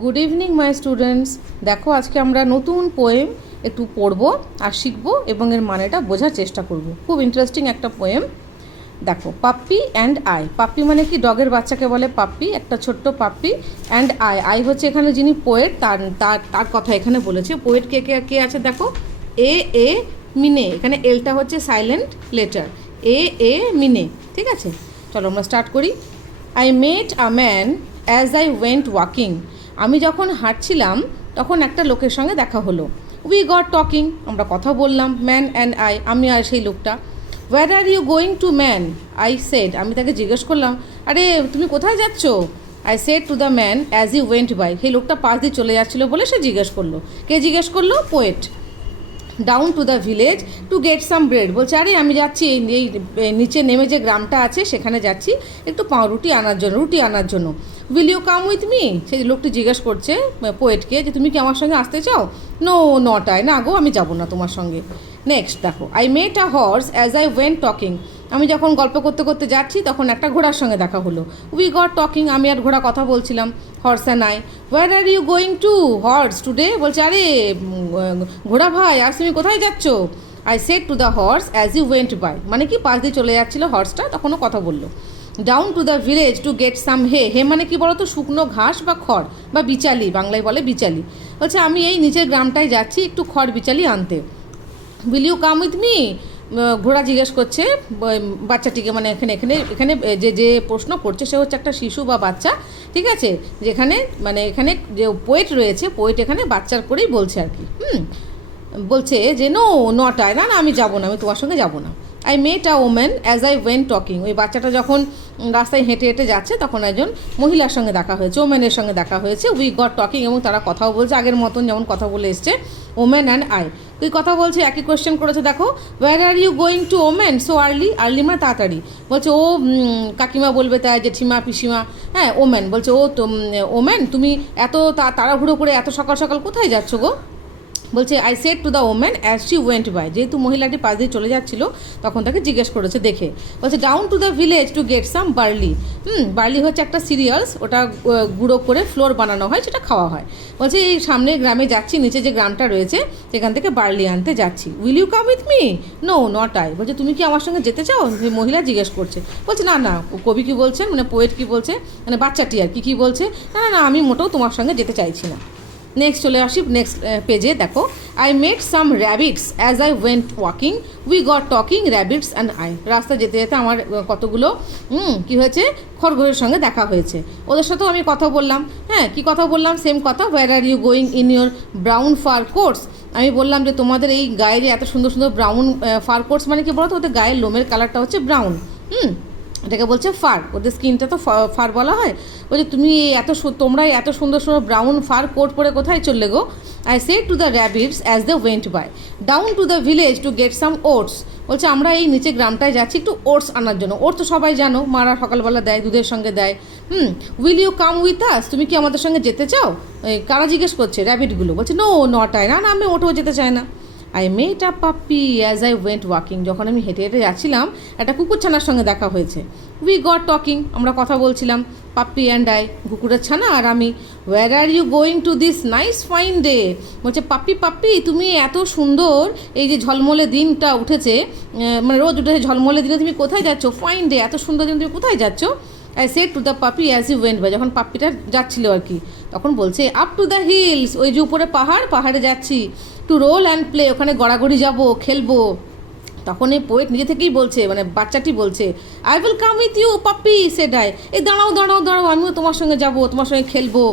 Good evening my students. দেখো আজকে আমরা নতুন পোয়েম একটু পড়বো আর শিখবো এবং এর মানেটা বোঝার চেষ্টা করব। খুব ইন্টারেস্টিং একটা পোয়েম। দেখো, পাপ্পি অ্যান্ড আই। পাপ্পি মানে কি? ডগের বাচ্চাকে বলে পাপ্পি, একটা ছোট্ট পাপ্পি। অ্যান্ড আই, আই হচ্ছে এখানে যিনি পোয়েট তার তার তার কথা এখানে বলেছে। পোয়েট কে কে কে আছে দেখো, এ মিনে, এখানে এলটা হচ্ছে সাইলেন্ট লেটার, এ মিনে। ঠিক আছে, চলো আমরা স্টার্ট করি। I met a man as I went walking. আমি যখন হাঁটছিলাম তখন একটা লোকের সঙ্গে দেখা হলো। উই গট টকিং, আমরা কথা বললাম। ম্যান অ্যান্ড আই, আমি আর সেই লোকটা। Where are you going to man, I said, আমি তাকে জিজ্ঞেস করলাম, আরে তুমি কোথায় যাচ্ছ? I said to the man as he went by, সেই লোকটা পাশ দিয়ে চলে যাচ্ছিলো বলে সে জিজ্ঞেস করলো। কে জিজ্ঞেস করলো? Poet. Down to the village to get some bread, বলছে আরে আমি যাচ্ছি এই নিচে নেমে যে গ্রামটা আছে সেখানে যাচ্ছি একটু পাউরুটি আনার জন্য, রুটি আনার জন্য। Will you come with me, সেই লোকটি জিজ্ঞেস করছে পোয়েটকে যে তুমি কি আমার সঙ্গে আসতে চাও? নো নট আই, না গো আমি যাবো না তোমার সঙ্গে। নেক্সট দেখো, I met a horse as I went talking. আমি যখন গল্প করতে করতে যাচ্ছি তখন একটা ঘোড়ার সঙ্গে দেখা হলো। উই গট টকিং, আমি আর ঘোড়া কথা বলছিলাম। Horse and I. Where are you going to horse today, বলছে আরে ঘোড়া ভাই আজ তুমি কোথায় যাচ্ছ? I said to the horse as you went by, মানে কি পাশ দিয়ে চলে যাচ্ছিলো হর্সটা, তখনও কথা বললো। Down to the village to get some hay, hay মানে কি বলো তো? শুকনো ঘাস বা খড় বা বিচালি, বাংলায় বলে বিচালি। বলছে আমি এই নিচের গ্রামটায় যাচ্ছি একটু খড় বিচালি আনতে। Will you come with me, ঘোড়া জিজ্ঞেস করছে বাচ্চাটিকে, মানে এখানে এখানে এখানে যে যে প্রশ্ন করছে সে হচ্ছে একটা শিশু বা বাচ্চা। ঠিক আছে, যেখানে মানে এখানে যে পোয়েট রয়েছে, পোয়েট এখানে বাচ্চার করেই বলছে আর কি। বলছে যে নো নট আই, না না আমি যাবো না, আমি তোমার সঙ্গে যাবো না। I met a woman as I went talking, ওই বাচ্চাটা যখন রাস্তায় হেঁটে হেঁটে যাচ্ছে তখন একজন মহিলার সঙ্গে দেখা হয়েছে, ওম্যানের সঙ্গে দেখা হয়েছে। উই গট টকিং, এবং তারা কথাও বলছে আগের মতন যেমন কথা বলে এসছে, ওম্যান অ্যান্ড আই। তুই কথা বলছে, একই কোয়েশ্চেন করেছে দেখো, where are you going to woman so early, early মানে তাড়াতাড়ি। বলছে ও কাকিমা বলবে তাই, জেঠিমা পিসিমা, হ্যাঁ ওম্যান বলছে ও ওম্যান তুমি এত তাড়াহুড়ো করে এত সকাল সকাল কোথায় যাচ্ছ গো? বলছে I said to the woman as she went by, যেহেতু মহিলাটি পাশ দিয়ে চলে যাচ্ছিলো তখন তাকে জিজ্ঞেস করেছে দেখে। বলছে down to the village to get some barley. Barley হচ্ছে একটা সিরিয়ালস, ওটা গুঁড়ো করে ফ্লোর বানানো হয়, সেটা খাওয়া হয়। বলছে এই সামনে গ্রামে যাচ্ছি, নিচে যে গ্রামটা রয়েছে সেখান থেকে বার্লি আনতে যাচ্ছি। Will you come with me? No not I, বলছে তুমি কি আমার সঙ্গে যেতে চাও? মহিলা জিজ্ঞেস করছে। বলছে না না, কবি কী বলছেন, মানে পোয়েট কী বলছে, মানে বাচ্চাটি আর কি কী বলছে, না না না আমি মোটেও তোমার সঙ্গে যেতে চাইছি না। নেক্সট চলে আসি নেক্সট পেজে। দেখো, I met some rabbits as I went walking, we got talking rabbits and I. রাস্তা যেতে যেতে আমার কতগুলো কী হয়েছে, খরগোশের সঙ্গে দেখা হয়েছে, ওদের সাথেও আমি কথা বললাম। হ্যাঁ, কী কথা বললাম? সেম কথা, where are you going in your brown fur coats. আমি বললাম যে তোমাদের এই গায়ে যে এত সুন্দর সুন্দর ব্রাউন ফার কোটস, মানে কি বলো তো, ওদের গায়ের লোমের কালারটা হচ্ছে ব্রাউন। এটাকে বলছে ফার, ওদের স্কিনটা তো ফার বলা হয়। বলছে তুমি তোমরা এত সুন্দর সুন্দর ব্রাউন ফার কোট পরে কোথায় চললে গো? I said to the rabbits as they went by, down to the village to get some oats. বলছে আমরা এই নিচে গ্রামটায় যাচ্ছি একটু ওটস আনার জন্য। ওটস তো সবাই জানো, মারা সকালবেলা দেয়, দুধের সঙ্গে দেয়। Will you come with us, তুমি কি আমাদের সঙ্গে যেতে চাও? কারা জিজ্ঞেস করছে? র্যাবিটগুলো। বলছে নো নট আই, না না আমি ওঠেও যেতে চাই না। I met a puppy as I went walking, যখন আমি হেঁটে হেঁটে যাচ্ছিলাম একটা কুকুর ছানার সঙ্গে দেখা হয়েছে। উই গট টকিং, আমরা কথা বলছিলাম। পাপ্পি অ্যান্ড আই, কুকুরের ছানা আর আমি। Where are you going to this nice fine day, বলছে পাপ্পি পাপ্পি তুমি এত সুন্দর এই যে ঝলমলে দিনটা উঠেছে, মানে রোজ উঠেছে ঝলমলে দিনে তুমি কোথায় যাচ্ছ? ফাইন ডে, এত সুন্দর দিন তুমি কোথায় যাচ্ছ? আই সেড টু দ্য পাপি অ্যাজ ইউ ওয়েন্ট বাই, যখন পাপ্পিটা যাচ্ছিলো আর কি তখন বলছে আপ টু দ্য হিলস, ওই যে উপরে পাহাড়ে যাচ্ছি। টু রোল অ্যান্ড প্লে, ওখানে গড়াগড়ি যাবো, খেলবো। তখন এই পোয়েট নিজে থেকেই বলছে, মানে বাচ্চাটি বলছে, I will come with you puppy said I, এই দাঁড়াও দাঁড়াও দাঁড়াও আমিও তোমার সঙ্গে যাব, তোমার সঙ্গে খেলবো,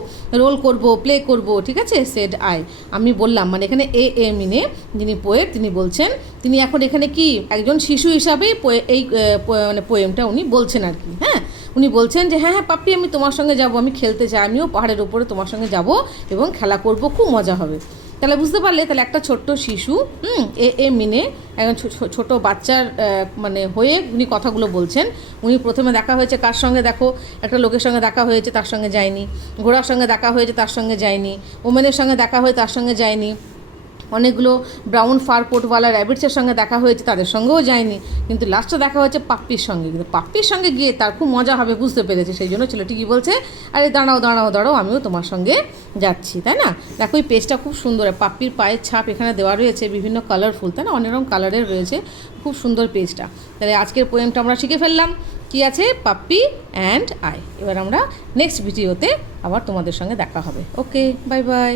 রোল করব, প্লে করব, ঠিক আছে? সেড আই, আমি বললাম, মানে এখানে এ মিনে যিনি পোয়েট তিনি বলছেন, তিনি এখন এখানে কি একজন শিশু হিসাবে এই মানে পোয়েমটা উনি বলছেন আর কি। হ্যাঁ, উনি বলছেন যে হ্যাঁ হ্যাঁ পাপ্পি আমি তোমার সঙ্গে যাব, আমি খেলতে চাই, আমিও পাহাড়ের উপরে তোমার সঙ্গে যাব এবং খেলা করব, খুব মজা হবে। তাহলে বুঝতে পারলে, তাহলে একটা ছোট্ট শিশু এ মিনে একজন ছোট বাচ্চার মানে হয়ে উনি কথাগুলো বলছেন। উনি প্রথমে দেখা হয়েছে কার সঙ্গে? দেখো, একটা লোকের সঙ্গে দেখা হয়েছে, তার সঙ্গে যায়নি। ঘোড়ার সঙ্গে দেখা হয়েছে, তার সঙ্গে যায়নি। ওমেনের সঙ্গে দেখা হয়ে তার সঙ্গে যায়নি। অনেকগুলো ব্রাউন ফার কোটওয়ালা র্যাবিটসের সঙ্গে দেখা হয়েছে, তাদের সঙ্গেও যায়নি, কিন্তু লাস্টে দেখা হয়েছে পাপ্পির সঙ্গে। কিন্তু পাপ্পির সঙ্গে গিয়ে তার খুব মজা হবে বুঝতে পেরেছে, সেই জন্য ছেলেটি কী বলছে, আরে দাঁড়াও দাঁড়াও দাঁড়াও, আমিও তোমার সঙ্গে যাচ্ছি, তাই না? দেখো এই পেজটা খুব সুন্দর, পাপ্পির পায়ের ছাপ এখানে দেওয়া রয়েছে, বিভিন্ন কালারফুল, তাই না, অনেক রকম কালারের রয়েছে, খুব সুন্দর পেজটা। তাহলে আজকের পোয়েমটা আমরা শিখে ফেললাম, কি আছে, পাপ্পি অ্যান্ড আই। এবার আমরা নেক্সট ভিডিওতে আবার তোমাদের সঙ্গে দেখা হবে। ওকে, বাই বাই।